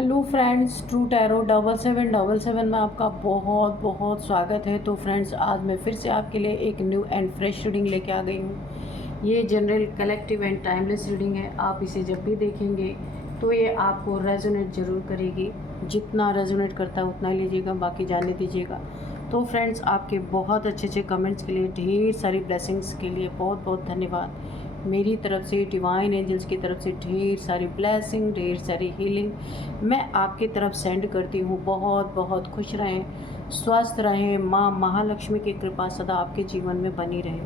Hello friends, true tarot 7777 में आपका बहुत बहुत स्वागत है। तो फ्रेंड्स, आज मैं फिर से आपके लिए एक न्यू एंड फ्रेश रीडिंग लेके आ गई हूँ। ये general, collective and timeless reading है। आप इसे जब भी देखेंगे तो ये आपको रेजोनेट ज़रूर करेगी। जितना रेजोनेट करता है उतना ही लीजिएगा, बाकी जाने दीजिएगा। तो फ्रेंड्स, आपके बहुत अच्छे अच्छे कमेंट्स के लिए, ढेर सारी ब्लेसिंग्स के लिए बहुत बहुत धन्यवाद। मेरी तरफ से, डिवाइन एंजल्स की तरफ से ढेर सारी ब्लेसिंग, ढेर सारी हीलिंग मैं आपकी तरफ सेंड करती हूँ। बहुत बहुत खुश रहें, स्वस्थ रहें, माँ महालक्ष्मी की कृपा सदा आपके जीवन में बनी रहे।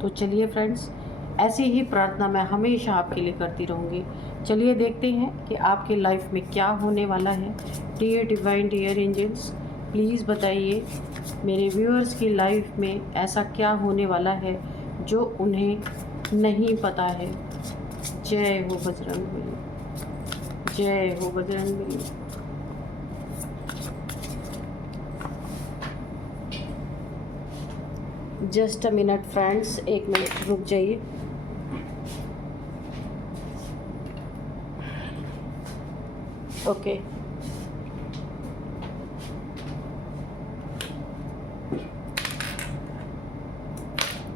तो चलिए फ्रेंड्स, ऐसी ही प्रार्थना मैं हमेशा आपके लिए करती रहूँगी। चलिए देखते हैं कि आपकी लाइफ में क्या होने वाला है। Dear divine, dear angels, please बताइए मेरे व्यूअर्स की लाइफ में ऐसा क्या होने वाला है जो उन्हें नहीं पता है। जय हो बजरंगबली, जय हो Bajrangbali. Just a minute friends, एक मिनट रुक जाइए। ओके,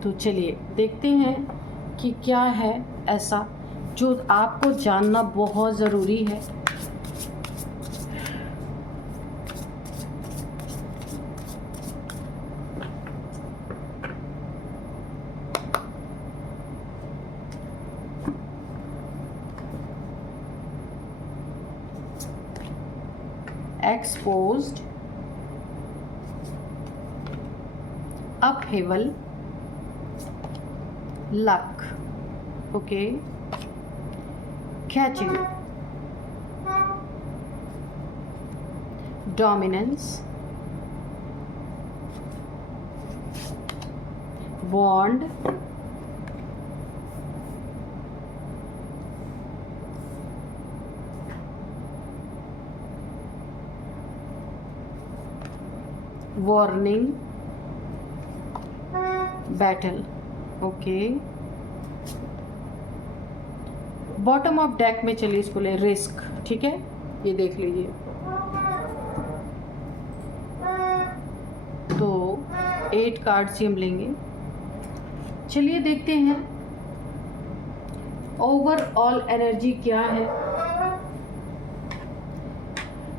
तो चलिए देखते हैं कि क्या है ऐसा जो आपको जानना बहुत ज़रूरी है। Exposed, upheaval, luck, okay, catching, dominance, wand, warning, battle, okay. Bottom of deck में चलिए इसको ले रिस्क, ठीक है, ये देख लीजिए। तो 8 कार्ड्स ही हम लेंगे। चलिए देखते हैं ओवरऑल एनर्जी क्या है।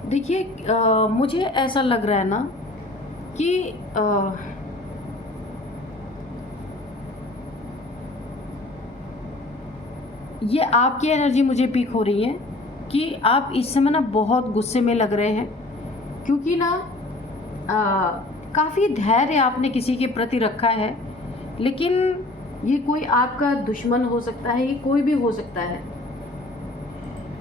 देखिए, मुझे ऐसा लग रहा है ना कि ये आपकी एनर्जी मुझे पिक हो रही है कि आप इस समय ना बहुत गुस्से में लग रहे हैं, क्योंकि ना काफ़ी धैर्य आपने किसी के प्रति रखा है, लेकिन ये कोई आपका दुश्मन हो सकता है, ये कोई भी हो सकता है।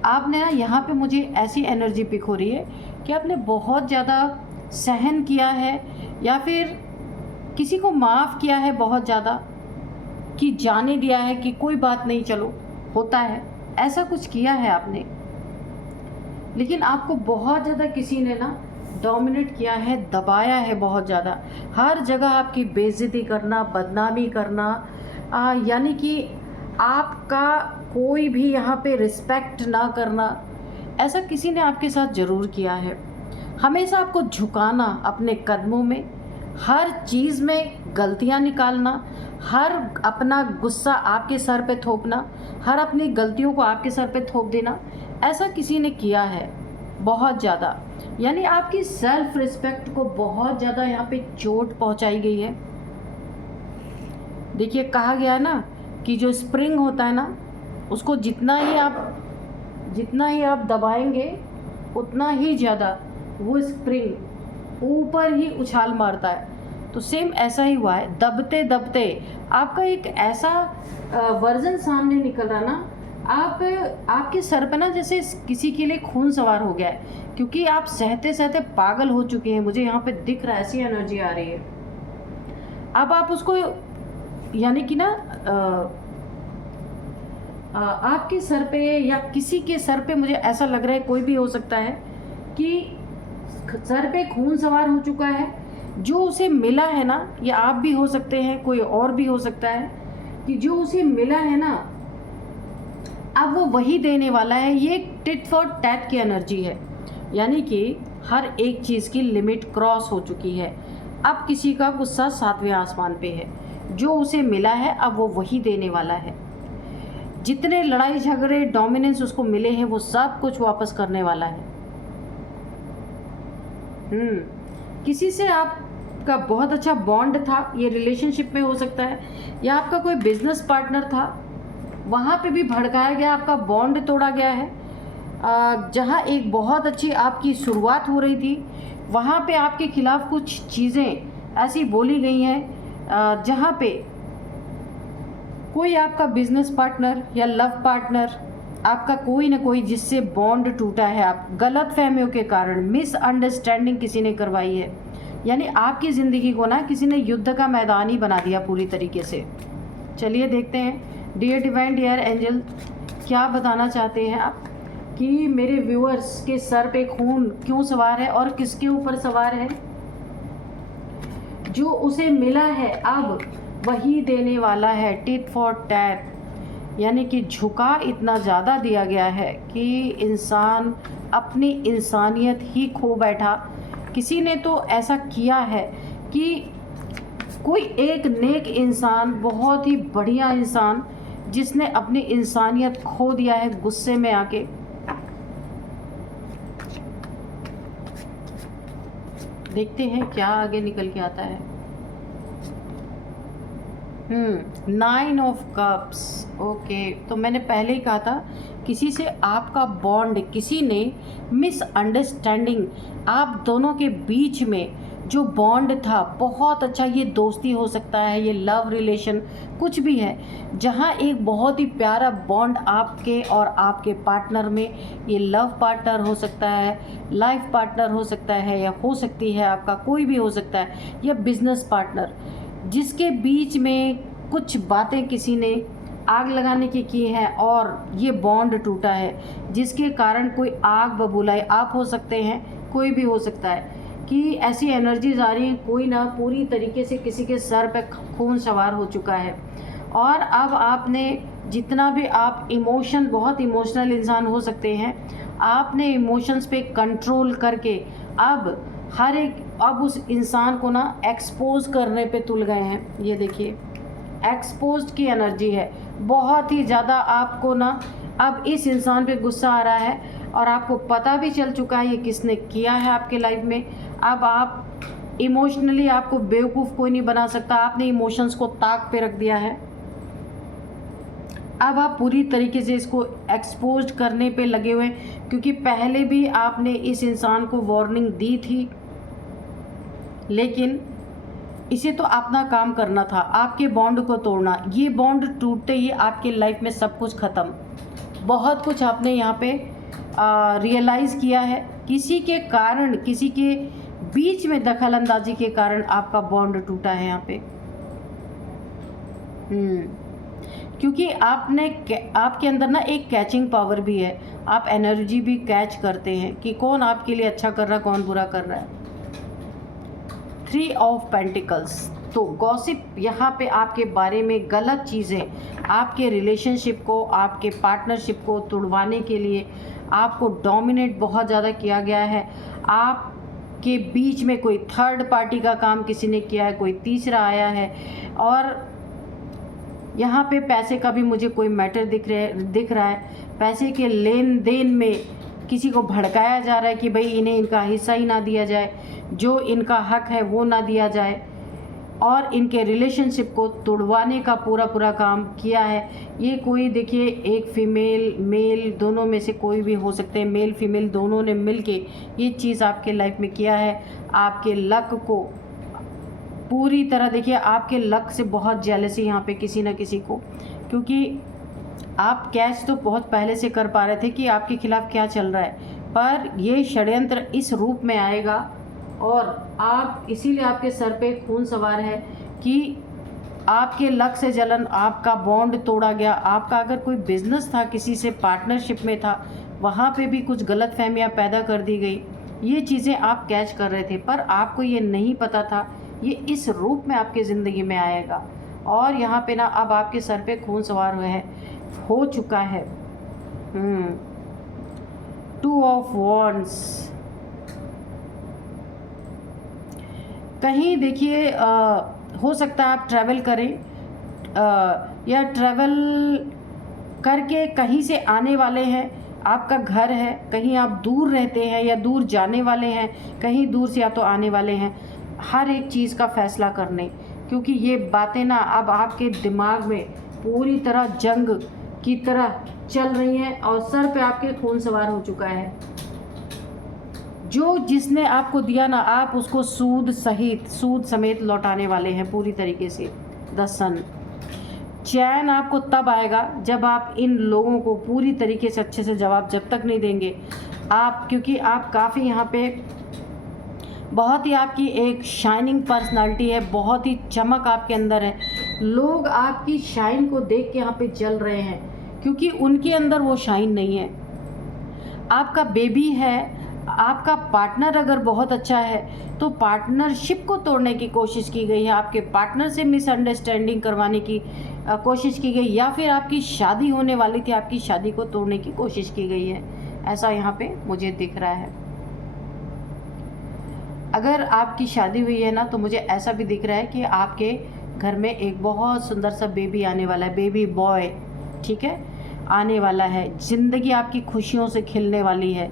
आपने ना यहाँ पे मुझे ऐसी एनर्जी पिक हो रही है कि आपने बहुत ज़्यादा सहन किया है, या फिर किसी को माफ़ किया है बहुत ज़्यादा, कि जाने दिया है कि कोई बात नहीं, चलो होता है, ऐसा कुछ किया है आपने। लेकिन आपको बहुत ज़्यादा किसी ने ना डोमिनेट किया है, दबाया है बहुत ज़्यादा। हर जगह आपकी बेइज्जती करना, बदनामी करना, यानी कि आपका कोई भी यहाँ पे रिस्पेक्ट ना करना, ऐसा किसी ने आपके साथ ज़रूर किया है। हमेशा आपको झुकाना अपने कदमों में, हर चीज़ में गलतियाँ निकालना, हर अपना गुस्सा आपके सर पे थोपना, हर अपनी गलतियों को आपके सर पे थोप देना, ऐसा किसी ने किया है बहुत ज़्यादा। यानी आपकी सेल्फ रिस्पेक्ट को बहुत ज़्यादा यहाँ पे चोट पहुँचाई गई है। देखिए, कहा गया है ना कि जो स्प्रिंग होता है ना, उसको जितना ही आप दबाएंगे उतना ही ज़्यादा वो स्प्रिंग ऊपर ही उछाल मारता है। तो सेम ऐसा ही हुआ है, दबते दबते आपका एक ऐसा वर्जन सामने निकल रहा ना, आपके सर पे ना जैसे किसी के लिए खून सवार हो गया है, क्योंकि आप सहते सहते पागल हो चुके हैं। मुझे यहाँ पे दिख रहा है, ऐसी एनर्जी आ रही है। अब आप उसको, यानी कि ना आपके सर पे या किसी के सर पे, मुझे ऐसा लग रहा है, कोई भी हो सकता है कि सर पे खून सवार हो चुका है। जो उसे मिला है ना, या आप भी हो सकते हैं, कोई और भी हो सकता है, कि जो उसे मिला है ना, अब वो वही देने वाला है। ये टिट फॉर टैट की एनर्जी है, यानी कि हर एक चीज़ की लिमिट क्रॉस हो चुकी है। अब किसी का गुस्सा 7वें आसमान पे है, जो उसे मिला है अब वो वही देने वाला है। जितने लड़ाई झगड़े डोमिनेंस उसको मिले हैं वो सब कुछ वापस करने वाला है। किसी से आपका बहुत अच्छा बॉन्ड था, ये रिलेशनशिप में हो सकता है, या आपका कोई बिजनेस पार्टनर था, वहाँ पे भी भड़काया गया, आपका बॉन्ड तोड़ा गया है। जहाँ एक बहुत अच्छी आपकी शुरुआत हो रही थी, वहाँ पे आपके खिलाफ कुछ चीज़ें ऐसी बोली गई हैं जहाँ पे कोई आपका बिजनेस पार्टनर या लव पार्टनर, आपका कोई ना कोई जिससे बॉन्ड टूटा है, आप गलत फहमियों के कारण मिसअंडरस्टैंडिंग किसी ने करवाई है, यानी आपकी ज़िंदगी को ना किसी ने युद्ध का मैदान ही बना दिया पूरी तरीके से। चलिए देखते हैं डियर डिवाइन डियर एंजल क्या बताना चाहते हैं आप कि मेरे व्यूअर्स के सर पे खून क्यों सवार है और किसके ऊपर सवार है। जो उसे मिला है अब वही देने वाला है, टिट फॉर टैट, यानी कि झुका इतना ज़्यादा दिया गया है कि इंसान अपनी इंसानियत ही खो बैठा। किसी ने तो ऐसा किया है कि कोई एक नेक इंसान, बहुत ही बढ़िया इंसान, जिसने अपनी इंसानियत खो दिया है गुस्से में आके। देखते हैं क्या आगे निकल के आता है। 9 ऑफ कप्स। ओके, तो मैंने पहले ही कहा था किसी से आपका बॉन्ड, किसी ने मिसअंडरस्टैंडिंग, आप दोनों के बीच में जो बॉन्ड था बहुत अच्छा, ये दोस्ती हो सकता है, ये लव रिलेशन, कुछ भी है, जहाँ एक बहुत ही प्यारा बॉन्ड आपके और आपके पार्टनर में, ये लव पार्टनर हो सकता है, लाइफ पार्टनर हो सकता है, या हो सकती है आपका कोई भी हो सकता है, या बिजनेस पार्टनर, जिसके बीच में कुछ बातें किसी ने आग लगाने की है और ये बॉन्ड टूटा है, जिसके कारण कोई आग बबूला, आप हो सकते हैं, कोई भी हो सकता है, कि ऐसी एनर्जीज आ रही हैं, कोई ना पूरी तरीके से किसी के सर पे खून सवार हो चुका है। और अब आपने जितना भी, आप इमोशन, बहुत इमोशनल इंसान हो सकते हैं, आपने इमोशंस पे कंट्रोल करके अब हर एक, अब उस इंसान को ना एक्सपोज करने पे तुल गए हैं। ये देखिए एक्सपोज्ड की एनर्जी है बहुत ही ज़्यादा। आपको ना अब इस इंसान पे गुस्सा आ रहा है और आपको पता भी चल चुका है ये किसने किया है आपके लाइफ में। अब आप इमोशनली, आपको बेवकूफ़ कोई नहीं बना सकता, आपने इमोशंस को ताक पे रख दिया है। अब आप पूरी तरीके से इसको एक्सपोज करने पे लगे हुए हैं, क्योंकि पहले भी आपने इस इंसान को वार्निंग दी थी, लेकिन इसे तो अपना काम करना था, आपके बॉन्ड को तोड़ना। ये बॉन्ड टूटते ही आपकी लाइफ में सब कुछ ख़त्म। बहुत कुछ आपने यहाँ पे रियलाइज़ किया है, किसी के कारण, किसी के बीच में दखल अंदाजी के कारण आपका बॉन्ड टूटा है यहाँ पे। क्योंकि आपके अंदर ना एक कैचिंग पावर भी है, आप एनर्जी भी कैच करते हैं कि कौन आपके लिए अच्छा कर रहा है, कौन बुरा कर रहा है। 3 ऑफ पेंटिकल्स, तो गॉसिप यहाँ पे आपके बारे में गलत चीज़ें, आपके रिलेशनशिप को, आपके पार्टनरशिप को तुड़वाने के लिए आपको डोमिनेट बहुत ज़्यादा किया गया है। आपके बीच में कोई थर्ड पार्टी का काम किसी ने किया है, कोई तीसरा आया है, और यहाँ पे पैसे का भी मुझे कोई मैटर दिख रहा है। पैसे के लेन देन में किसी को भड़काया जा रहा है कि भाई इन्हें इनका हिस्सा ही ना दिया जाए, जो इनका हक है वो ना दिया जाए, और इनके रिलेशनशिप को तोड़वाने का पूरा काम किया है। ये कोई, देखिए, एक फीमेल मेल दोनों में से कोई भी हो सकते हैं, मेल फीमेल दोनों ने मिलके ये चीज़ आपके लाइफ में किया है। आपके लक को पूरी तरह, देखिए, आपके लक से बहुत जेलसी यहाँ पे किसी न किसी को, क्योंकि आप कैच तो बहुत पहले से कर पा रहे थे कि आपके खिलाफ क्या चल रहा है, पर ये षड्यंत्र इस रूप में आएगा और आप, इसीलिए आपके सर पे खून सवार है कि आपके लक से जलन, आपका बॉन्ड तोड़ा गया। आपका अगर कोई बिजनेस था, किसी से पार्टनरशिप में था, वहाँ पे भी कुछ गलत फहमियाँ पैदा कर दी गई। ये चीज़ें आप कैच कर रहे थे, पर आपको ये नहीं पता था ये इस रूप में आपकी ज़िंदगी में आएगा। और यहाँ पे ना अब आपके सर पे खून सवार हो चुका है। Two of wands. कहीं देखिए हो सकता है आप ट्रैवल करें या ट्रैवल करके कहीं से आने वाले हैं, आपका घर है, कहीं आप दूर रहते हैं या दूर जाने वाले हैं, कहीं दूर से या तो आने वाले हैं, हर एक चीज़ का फैसला करने, क्योंकि ये बातें ना अब आपके दिमाग में पूरी तरह जंग की तरह चल रही हैं और सर पे आपके खून सवार हो चुका है। जो जिसने आपको दिया ना, आप उसको सूद समेत लौटाने वाले हैं पूरी तरीके से। द सन। चैन आपको तब आएगा जब आप इन लोगों को पूरी तरीके से अच्छे से जवाब जब तक नहीं देंगे आप, क्योंकि आप काफ़ी यहाँ पे बहुत ही आपकी एक शाइनिंग पर्सनालिटी है, बहुत ही चमक आपके अंदर है। लोग आपकी शाइन को देख के यहाँ पे जल रहे हैं, क्योंकि उनके अंदर वो शाइन नहीं है। आपका बेबी है, आपका पार्टनर अगर बहुत अच्छा है तो पार्टनरशिप को तोड़ने की कोशिश की गई है, आपके पार्टनर से मिसअंडरस्टैंडिंग करवाने की कोशिश की गई, या फिर आपकी शादी होने वाली थी, आपकी शादी को तोड़ने की कोशिश की गई है। ऐसा यहाँ पे मुझे दिख रहा है। अगर आपकी शादी हुई है ना, तो मुझे ऐसा भी दिख रहा है कि आपके घर में एक बहुत सुंदर सा बेबी आने वाला है, बेबी बॉय, ठीक है, आने वाला है। ज़िंदगी आपकी खुशियों से खिलने वाली है।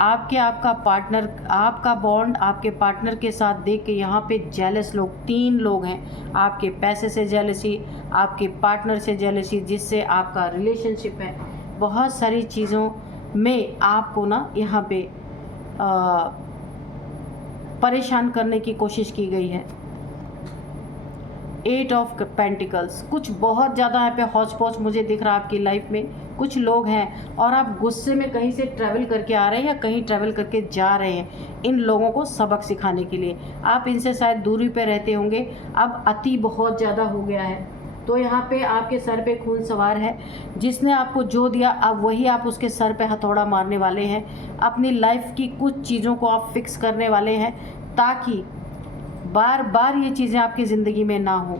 आपका पार्टनर, आपका बॉन्ड आपके पार्टनर के साथ देख के यहाँ पे जेलस लोग 3 लोग हैं। आपके पैसे से जेलसी, आपके पार्टनर से जेलसी, जिससे आपका रिलेशनशिप है, बहुत सारी चीज़ों में आपको ना यहाँ पे परेशान करने की कोशिश की गई है। 8 ऑफ पेंटिकल्स, कुछ बहुत ज़्यादा यहाँ पे हौच पौच मुझे दिख रहा है आपकी लाइफ में। कुछ लोग हैं और आप गुस्से में कहीं से ट्रैवल करके आ रहे हैं या कहीं ट्रैवल करके जा रहे हैं इन लोगों को सबक सिखाने के लिए। आप इनसे शायद दूरी पे रहते होंगे, अब अति बहुत ज़्यादा हो गया है, तो यहाँ पे आपके सर पे खून सवार है। जिसने आपको जो दिया अब वही आप उसके सर पे हथौड़ा मारने वाले हैं। अपनी लाइफ की कुछ चीज़ों को आप फिक्स करने वाले हैं ताकि बार बार ये चीज़ें आपकी ज़िंदगी में ना हो।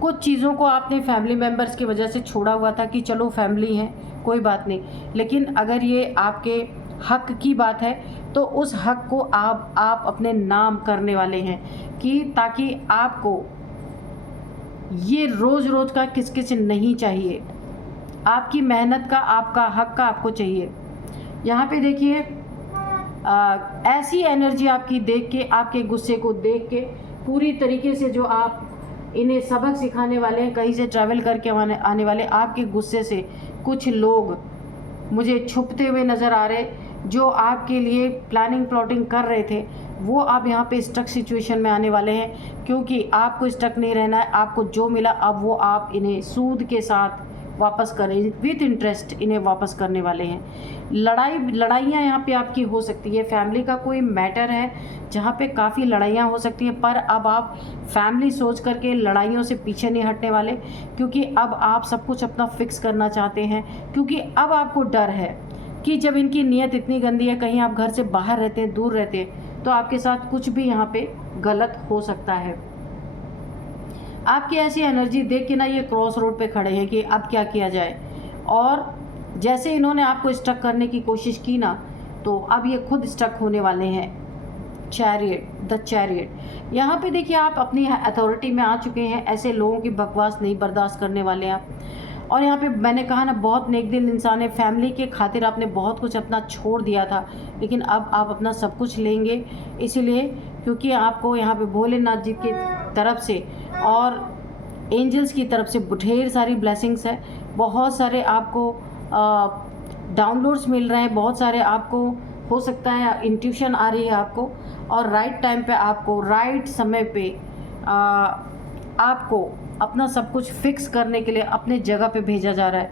कुछ चीज़ों को आपने फैमिली मेम्बर्स की वजह से छोड़ा हुआ था कि चलो फैमिली है कोई बात नहीं, लेकिन अगर ये आपके हक की बात है तो उस हक को आप अपने नाम करने वाले हैं, कि ताकि आपको ये रोज़ रोज़ का किस नहीं चाहिए। आपकी मेहनत का, आपका हक का आपको चाहिए। यहाँ पे देखिए ऐसी एनर्जी आपकी देख के, आपके गुस्से को देख के पूरी तरीके से जो आप इन्हें सबक सिखाने वाले हैं, कहीं से ट्रैवल करके आने वाले, आपके गुस्से से कुछ लोग मुझे छुपते हुए नज़र आ रहे, जो आपके लिए प्लानिंग प्लॉटिंग कर रहे थे, वो आप यहाँ पे स्टक सिचुएशन में आने वाले हैं। क्योंकि आपको स्टक नहीं रहना है, आपको जो मिला अब वो आप इन्हें सूद के साथ वापस करें, विथ इंटरेस्ट इन्हें वापस करने वाले हैं। लड़ाइयाँ यहाँ पे आपकी हो सकती है, फैमिली का कोई मैटर है जहाँ पे काफ़ी लड़ाइयाँ हो सकती हैं, पर अब आप फैमिली सोच करके लड़ाइयों से पीछे नहीं हटने वाले, क्योंकि अब आप सब कुछ अपना फिक्स करना चाहते हैं। क्योंकि अब आपको डर है कि जब इनकी नीयत इतनी गंदी है, कहीं आप घर से बाहर रहते हैं, दूर रहते हैं, तो आपके साथ कुछ भी यहाँ पे गलत हो सकता है। आपकी ऐसी एनर्जी देख के ना ये क्रॉस रोड पे खड़े हैं कि अब क्या किया जाए, और जैसे इन्होंने आपको स्टक करने की कोशिश की ना, तो अब ये खुद स्टक होने वाले हैं। Chariot, the chariot. यहाँ पे देखिए आप अपनी अथॉरिटी में आ चुके हैं, ऐसे लोगों की बकवास नहीं बर्दाश्त करने वाले आप। और यहाँ पे मैंने कहा ना, बहुत नेक दिल इंसान है, फैमिली के खातिर आपने बहुत कुछ अपना छोड़ दिया था, लेकिन अब आप अपना सब कुछ लेंगे, इसीलिए क्योंकि आपको यहाँ पे भोलेनाथ जी की तरफ से और एंजल्स की तरफ से ढेर सारी ब्लेसिंग्स है। बहुत सारे आपको डाउनलोड्स मिल रहे हैं, बहुत सारे आपको हो सकता है इंट्यूशन आ रही है आपको, और राइट टाइम पे आपको, राइट समय पे आपको अपना सब कुछ फिक्स करने के लिए अपने जगह पे भेजा जा रहा है।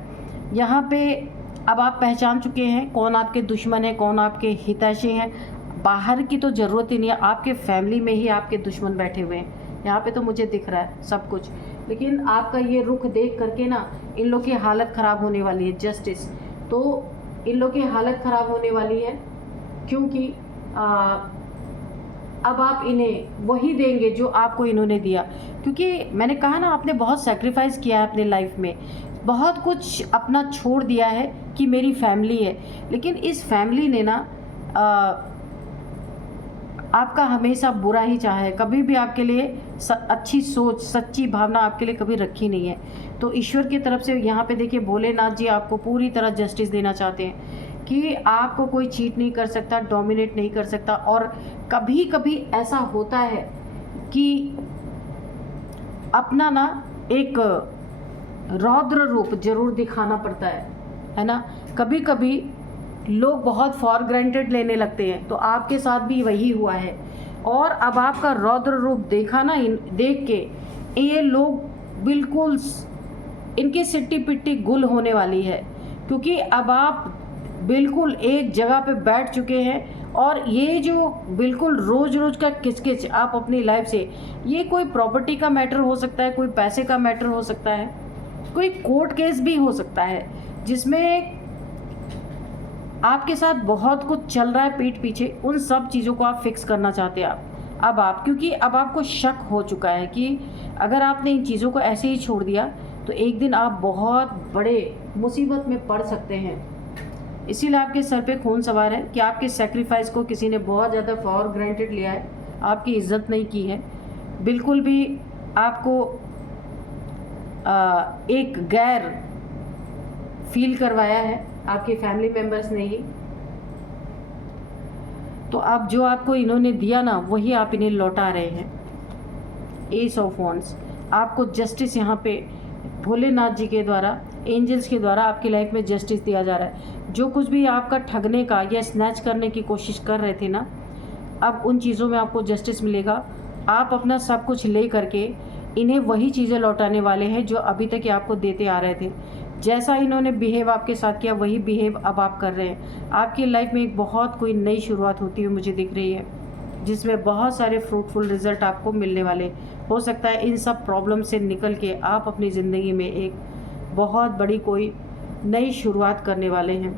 यहाँ पे अब आप पहचान चुके हैं कौन आपके दुश्मन है, कौन आपके हितैषी हैं। बाहर की तो ज़रूरत ही नहीं है, आपके फैमिली में ही आपके दुश्मन बैठे हुए हैं। यहाँ पे तो मुझे दिख रहा है सब कुछ, लेकिन आपका ये रुख देख करके ना इन लोग की हालत ख़राब होने वाली है। जस्टिस, तो इन लोग की हालत ख़राब होने वाली है, क्योंकि अब आप इन्हें वही देंगे जो आपको इन्होंने दिया। क्योंकि मैंने कहा ना, आपने बहुत सेक्रीफाइस किया है अपने लाइफ में, बहुत कुछ अपना छोड़ दिया है कि मेरी फैमिली है, लेकिन इस फैमिली ने ना आपका हमेशा बुरा ही चाहा है, कभी भी आपके लिए अच्छी सोच, सच्ची भावना आपके लिए कभी रखी नहीं है। तो ईश्वर की तरफ से यहाँ पे देखिए भोलेनाथ जी आपको पूरी तरह जस्टिस देना चाहते हैं कि आपको कोई चीट नहीं कर सकता, डोमिनेट नहीं कर सकता। और कभी कभी ऐसा होता है कि अपना ना एक रौद्र रूप जरूर दिखाना पड़ता है ना। कभी कभी लोग बहुत फॉर ग्रांटेड लेने लगते हैं, तो आपके साथ भी वही हुआ है। और अब आपका रौद्र रूप देखा ना, देख के ये लोग बिल्कुल इनकी सिट्टी पिट्टी गुल होने वाली है, क्योंकि अब आप बिल्कुल एक जगह पे बैठ चुके हैं। और ये जो बिल्कुल रोज रोज का किचकिच आप अपनी लाइफ से, ये कोई प्रॉपर्टी का मैटर हो सकता है, कोई पैसे का मैटर हो सकता है, कोई कोर्ट केस भी हो सकता है जिसमें आपके साथ बहुत कुछ चल रहा है पीठ पीछे। उन सब चीज़ों को आप फिक्स करना चाहते हैं अब आप, क्योंकि अब आपको शक हो चुका है कि अगर आपने इन चीज़ों को ऐसे ही छोड़ दिया तो एक दिन आप बहुत बड़े मुसीबत में पड़ सकते हैं। इसीलिए आपके सर पे खून सवार है कि आपके सेक्रीफाइस को किसी ने बहुत ज़्यादा फॉर ग्रांटेड लिया है, आपकी इज्जत नहीं की है, बिल्कुल भी आपको एक गैर फील करवाया है आपके फैमिली मेम्बर्स ने ही। तो अब जो आपको इन्होंने दिया ना, वही आप इन्हें लौटा रहे हैं। एस ऑफ वॉन्ड्स, आपको जस्टिस यहाँ पे भोलेनाथ जी के द्वारा, एंजल्स के द्वारा आपकी लाइफ में जस्टिस दिया जा रहा है। जो कुछ भी आपका ठगने का या स्नैच करने की कोशिश कर रहे थे ना, अब उन चीज़ों में आपको जस्टिस मिलेगा। आप अपना सब कुछ ले करके इन्हें वही चीज़ें लौटाने वाले हैं जो अभी तक आपको देते आ रहे थे। जैसा इन्होंने बिहेव आपके साथ किया, वही बिहेव अब आप कर रहे हैं। आपकी लाइफ में एक बहुत कोई नई शुरुआत होती हुई मुझे दिख रही है, जिसमें बहुत सारे फ्रूटफुल रिजल्ट आपको मिलने वाले। हो सकता है इन सब प्रॉब्लम से निकल के आप अपनी ज़िंदगी में एक बहुत बड़ी कोई नई शुरुआत करने वाले हैं।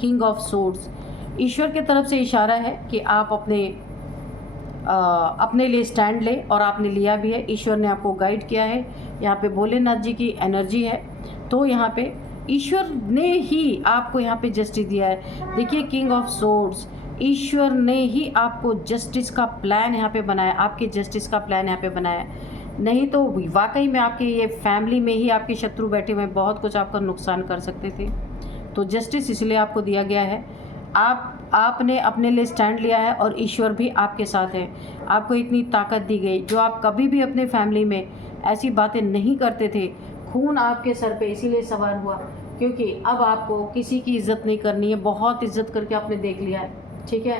किंग ऑफ सोर्ड्स, ईश्वर की तरफ से इशारा है कि आप अपने लिए स्टैंड ले, और आपने लिया भी है। ईश्वर ने आपको गाइड किया है। यहाँ पे भोलेनाथ जी की एनर्जी है, तो यहाँ पे ईश्वर ने ही आपको यहाँ पे जस्टिस दिया है। देखिए किंग ऑफ सोर्ड्स, ईश्वर ने ही आपको जस्टिस का प्लान यहाँ पे बनाया, आपके जस्टिस का प्लान यहाँ पे बनाया। नहीं तो वाकई में आपके ये फैमिली में ही आपके शत्रु बैठे हुए बहुत कुछ आपका नुकसान कर सकते थे। तो जस्टिस इसलिए आपको दिया गया है। आपने अपने लिए स्टैंड लिया है और ईश्वर भी आपके साथ है। आपको इतनी ताकत दी गई, जो आप कभी भी अपने फैमिली में ऐसी बातें नहीं करते थे। खून आपके सर पे इसीलिए सवार हुआ क्योंकि अब आपको किसी की इज्जत नहीं करनी है, बहुत इज्जत करके आपने देख लिया है, ठीक है।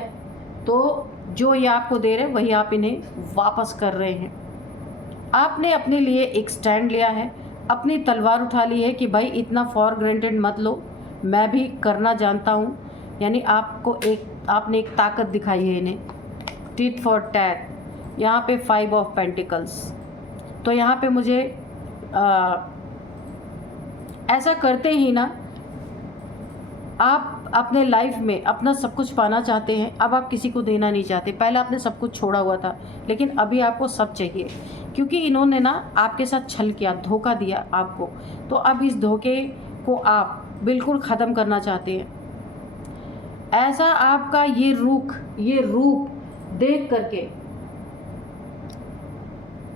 तो जो ये आपको दे रहे हैं वही आप इन्हें वापस कर रहे हैं। आपने अपने लिए एक स्टैंड लिया है, अपनी तलवार उठा ली है कि भाई इतना फॉर ग्रांटेड मत लो, मैं भी करना जानता हूँ। यानी आपने एक ताकत दिखाई है इन्हें। टिट फॉर टैट, यहाँ पे 5 ऑफ पेंटिकल्स। तो यहाँ पे मुझे ऐसा करते ही ना आप अपने लाइफ में अपना सब कुछ पाना चाहते हैं। अब आप किसी को देना नहीं चाहते। पहले आपने सब कुछ छोड़ा हुआ था, लेकिन अभी आपको सब चाहिए, क्योंकि इन्होंने ना आपके साथ छल किया, धोखा दिया आपको। तो अब इस धोखे को आप बिल्कुल ख़त्म करना चाहते हैं। ऐसा आपका ये रूप देख करके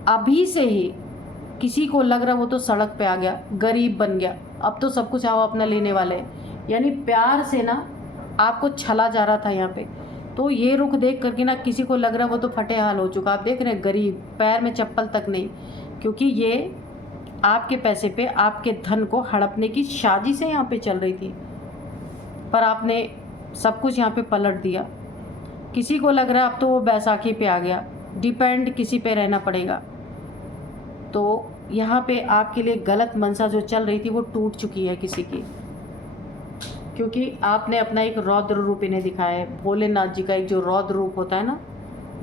अभी से ही किसी को लग रहा वो तो सड़क पे आ गया, गरीब बन गया, अब तो सब कुछ आप अपना लेने वाले हैं। यानी प्यार से ना आपको छला जा रहा था यहाँ पे। तो ये रुख देख करके ना किसी को लग रहा वो तो फटे हाल हो चुका। आप देख रहे हैं गरीब, पैर में चप्पल तक नहीं, क्योंकि ये आपके पैसे पे, आपके धन को हड़पने की साजिश से यहाँ पे चल रही थी। पर आपने सब कुछ यहाँ पे पलट दिया। किसी को लग रहा है अब तो वो बैसाखी पे आ गया, डिपेंड किसी पे रहना पड़ेगा। तो यहाँ पे आपके लिए गलत मनसा जो चल रही थी वो टूट चुकी है किसी की, क्योंकि आपने अपना एक रौद्र रूप इन्हें दिखाया है। भोलेनाथ जी का एक जो रौद्र रूप होता है ना,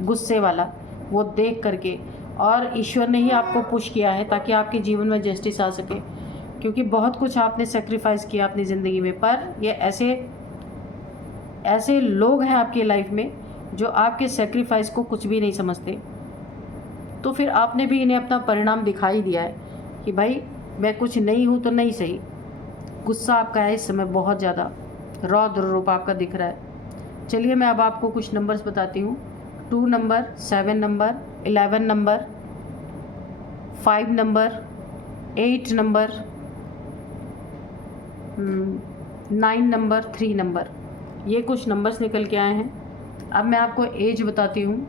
गुस्से वाला, वो देख करके, और ईश्वर ने ही आपको पुश किया है ताकि आपके जीवन में जस्टिस आ सके, क्योंकि बहुत कुछ आपने सेक्रीफाइस किया अपनी ज़िंदगी में। पर ये ऐसे लोग हैं आपकी लाइफ में जो आपके सेक्रीफाइस को कुछ भी नहीं समझते। तो फिर आपने भी इन्हें अपना परिणाम दिखाई दिया है कि भाई मैं कुछ नहीं हूँ तो नहीं सही, गुस्सा आपका है इस समय बहुत ज़्यादा, रौद्र रूप आपका दिख रहा है। चलिए मैं अब आपको कुछ नंबर्स बताती हूँ। 2 number, 7 number, 11 number, 5 number, 8 number, 9 number, 3 number, ये कुछ नंबर्स निकल के आए हैं। अब मैं आपको एज बताती हूँ।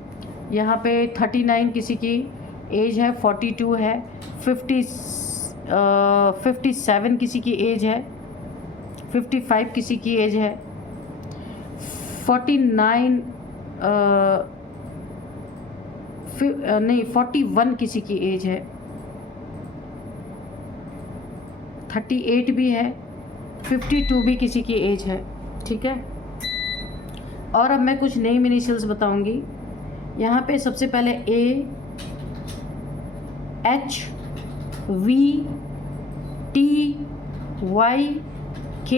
यहाँ पे 39 किसी की एज है, 42 है, 57 किसी की एज है, 55 किसी की एज है, 41 किसी की एज है, 38 भी है, 52 भी किसी की एज है। ठीक है, और अब मैं कुछ नेम इनिशियल्स बताऊंगी। यहाँ पे सबसे पहले A, H, V, T, Y, K,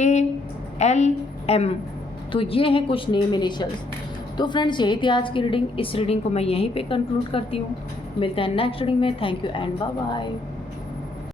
L, M, तो ये हैं कुछ नेम इनिशियल्स। तो फ्रेंड्स यही थी आज की रीडिंग। इस रीडिंग को मैं यहीं पे कंक्लूड करती हूँ। मिलते हैं नेक्स्ट रीडिंग में। Thank you and bye bye.